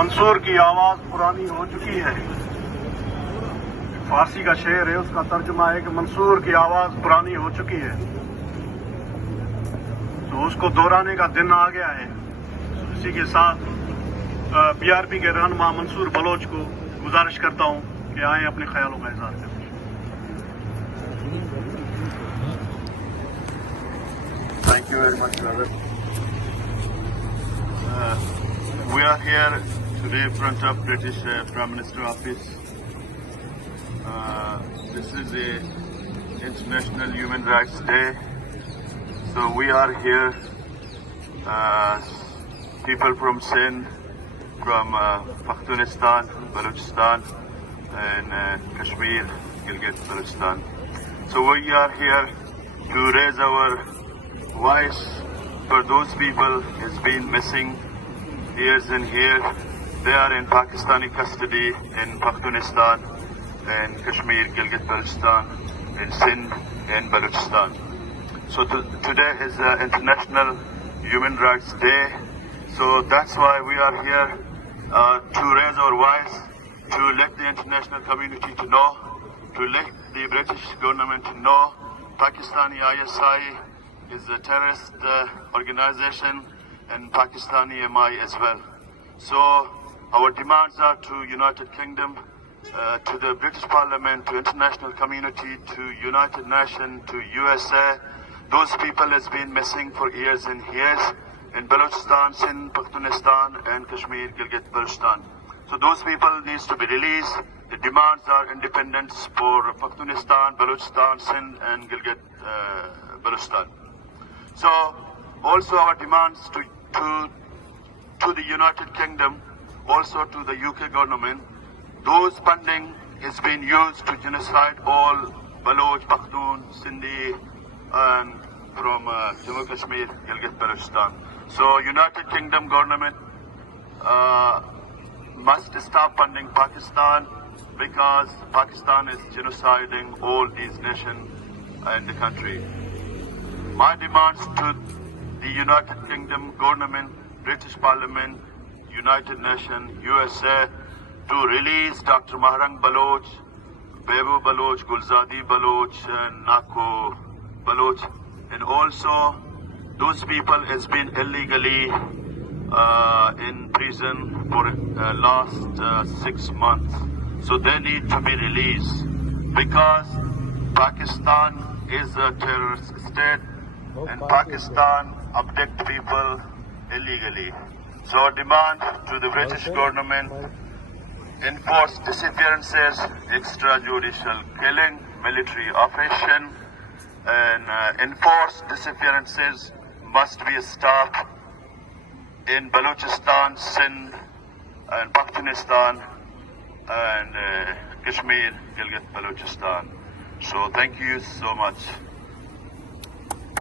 मंसूर की आवाज पुरानी हो चुकी है। फारसी का शेर है, उसका तर्जुमा है कि मंसूर की आवाज पुरानी हो चुकी है, तो उसको दोहराने का दिन आ गया है। इसी के साथ BRP के रहनुमा मंसूर बलोच को गुजारिश करता हूं कि आए अपने ख्यालों का इजहार करें। Thank you very much, brother. We are here today in front of British Prime Minister office. This is a International Human Rights Day. So we are here, people from Sindh, from Pakhtunistan, Balochistan, and Kashmir, Gilgit, Balochistan. So we are here to raise our voice for those people who's been missing years and years. They are in Pakistani custody in Pakhtunistan and Kashmir, Gilgit, Balochistan, in Sindh and Balochistan. So today is International Human Rights Day. So that's why we are here to raise our voice, to let the international community to know, to let the British government to know Pakistani ISI is a terrorist organization and Pakistani MI as well. So our demands are to United Kingdom, to the British Parliament, to international community, to United Nations, to USA. Those people has been missing for years and years in Balochistan, Sindh, Pakhtunistan and Kashmir, Gilgit, Balochistan. So those people needs to be released. The demands are independence for Pakhtunistan, Balochistan, Sindh and Gilgit, Balochistan. So also our demands to the United Kingdom, also to the UK government, those funding is being used to genocide all Baloch, Pakhtun, Sindhi and from Jammu Kashmir, Gilgit, Balochistan. So United Kingdom government must stop funding Pakistan, because Pakistan is genociding all these nations in the country. My demands to the United Kingdom government, British Parliament, United Nations, USA, to release Dr. Maharang Baloch, Bebu Baloch, Gulzadi Baloch, and Nako Baloch, and also those people has been illegally in prison for last 6 months. So they need to be released, because Pakistan is a terrorist state and Pakistan abduct people illegally. So demand to the British government, enforce disappearances, extrajudicial killing, military operation, and enforce disappearances must be stopped in Balochistan, Sindh and Pakhtunistan and Kashmir, Gilgit, Balochistan. So thank you so much.